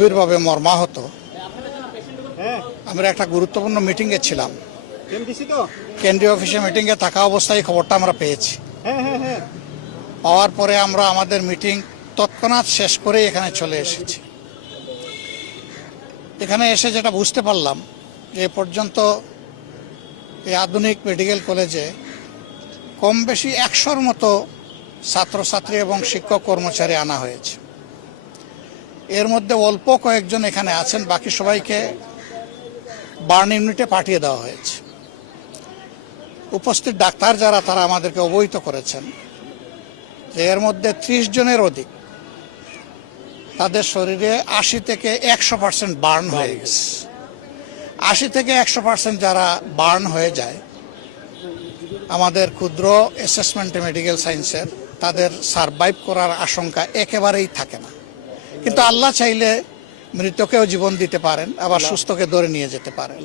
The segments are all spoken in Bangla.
গভীরভাবে মর্মাহত। আমরা একটা গুরুত্বপূর্ণ মিটিংয়ে ছিলাম, কেন্দ্রীয় অফিসে মিটিংয়ে থাকা অবস্থায় খবরটা আমরা পেয়েছি। পাওয়ার পরে আমরা আমাদের মিটিং তৎক্ষণাৎ শেষ করে এখানে চলে এসেছি। এখানে এসে যেটা বুঝতে পারলাম যে এ পর্যন্ত এই আধুনিক মেডিকেল কলেজে কম বেশি 100-র মতো ছাত্রছাত্রী এবং শিক্ষক কর্মচারী আনা হয়েছে। এর মধ্যে অল্প কয়েকজন এখানে আছেন, বাকি সবাইকে বার্ন ইউনিটে পাঠিয়ে দেওয়া হয়েছে। উপস্থিত ডাক্তার যারা, তারা আমাদেরকে অবহিত করেছেন যে এর মধ্যে 30 জনের অধিক তাদের শরীরে 80 থেকে 100% বার্ন হয়ে গেছে। 80 থেকে 100% যারা বার্ন হয়ে যায়, আমাদের ক্ষুদ্র অ্যাসেসমেন্ট মেডিকেল সায়েন্সের তাদের সারভাইভ করার আশঙ্কা একেবারেই থাকে না। কিন্তু আল্লাহ চাইলে মৃতকেও জীবন দিতে পারেন, আবার সুস্থকে ধরে নিয়ে যেতে পারেন।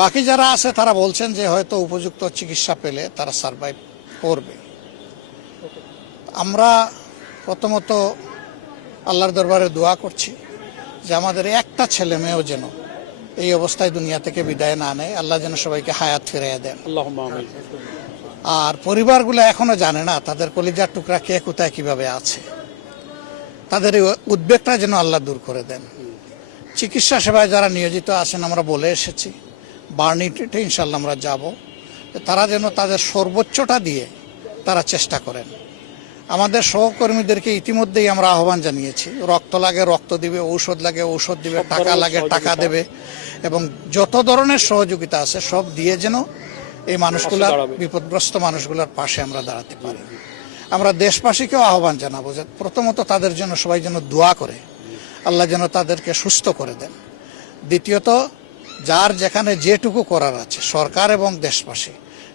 বাকি যারা আছে তারা বলছেন যে হয়তো উপযুক্ত চিকিৎসা পেলে তারা সারভাইভ করবে। আমরা প্রথমত আল্লাহর দরবারে দোয়া করছি যে আমাদের একটা ছেলে মেয়েও যেন এই অবস্থায় দুনিয়া থেকে বিদায় না নেয়, আল্লাহ যেন সবাইকে হায়াত ফিরিয়ে দেন। আর পরিবারগুলো এখনো জানে না তাদের কলিজার টুকরা কে কোথায় কিভাবে আছে, তাদের এই উদ্বেগটা যেন আল্লাহ দূর করে দেন। চিকিৎসা সেবায় যারা নিয়োজিত আছেন আমরা বলে এসেছি, বার্ন ইউনিটে ইনশাল্লাহ আমরা যাব, তারা যেন তাদের সর্বোচ্চটা দিয়ে তারা চেষ্টা করেন। আমাদের সহকর্মীদেরকে ইতিমধ্যেই আমরা আহ্বান জানিয়েছি, রক্ত লাগে রক্ত দিবে, ঔষধ লাগে ঔষধ দিবে, টাকা লাগে টাকা দেবে, এবং যত ধরনের সহযোগিতা আছে সব দিয়ে যেন এই মানুষগুলার, বিপদগ্রস্ত মানুষগুলোর পাশে আমরা দাঁড়াতে পারি। আমরা দেশবাসীকেও আহ্বান জানাবো যে প্রথমত তাদের জন্য সবাই যেন দোয়া করে, আল্লাহ যেন তাদেরকে সুস্থ করে দেন। দ্বিতীয়ত যার যেখানে যেটুকু করার আছে, সরকার এবং দেশবাসী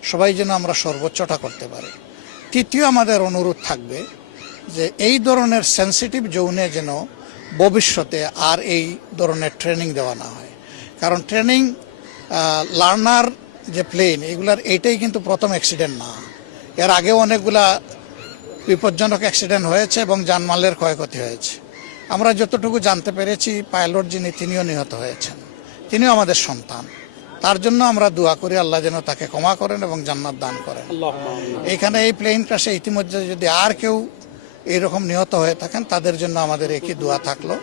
সবাই যেন আমরা সর্বোচ্চটা করতে পারি। তৃতীয় আমাদের অনুরোধ থাকবে যে এই ধরনের সেন্সিটিভ জোনে যেন ভবিষ্যতে আর এই ধরনের ট্রেনিং দেওয়া না হয়। কারণ ট্রেনিং লার্নার যে প্লেন, এগুলার এইটাই কিন্তু প্রথম অ্যাক্সিডেন্ট না। এর আগেও অনেকগুলা বিপজ্জনক অ্যাক্সিডেন্ট হয়েছে এবং জানমালের ক্ষয়ক্ষতি হয়েছে। আমরা যতটুকু জানতে পেরেছি, পাইলট যিনি, তিনিও নিহত হয়েছেন। তিনিও আমাদের সন্তান। তার জন্য আমরা দোয়া করি আল্লাহ যেন তাকে ক্ষমা করেন এবং জান্নাত দান করেন। এখানে এই প্লেন ক্রাশে ইতিমধ্যে যদি আর কেউ এইরকম নিহত হয়ে থাকেন, তাদের জন্য আমাদের একই দোয়া থাকলো,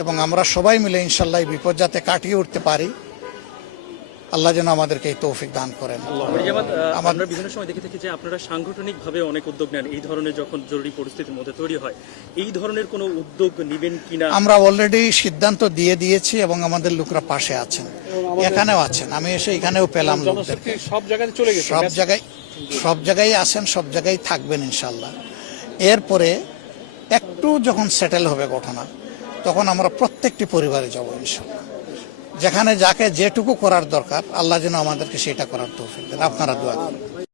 এবং আমরা সবাই মিলে ইনশাল্লাহ এই বিপদ যাতে কাটিয়ে উঠতে পারি, আল্লাহ যেন আমাদেরকে এই তৌফিক দান করেন। আমরা বিভিন্ন সময় দেখে থাকি যে আপনারা সাংগঠনিকভাবে অনেক উদ্যোগ নেন এই ধরনের, যখন জরুরি পরিস্থিতির মধ্যে তৈরি হয়, এই ধরনের কোনো উদ্যোগ নেবেন কিনা? আমরা অলরেডি সিদ্ধান্ত দিয়ে দিয়েছি এবং আমাদের লোকরা পাশে আছেন, এখানেও আছেন। আমি এসে এখানেও পেলাম লোকদেরকে। সব জায়গায় চলে গেছে, সব জায়গায় আছেন, সব জায়গায় থাকবেন ইনশাল্লাহ। এরপরে একটু যখন সেটেল হবে ঘটনা, তখন আমরা প্রত্যেকটি পরিবারে যাব ইনশাল্লাহ। যেখানে যাকে যেটুকু করার দরকার, আল্লাহ যেন আমাদেরকে সেটা করার তৌফিক দেন। আপনারা দোয়া করুন।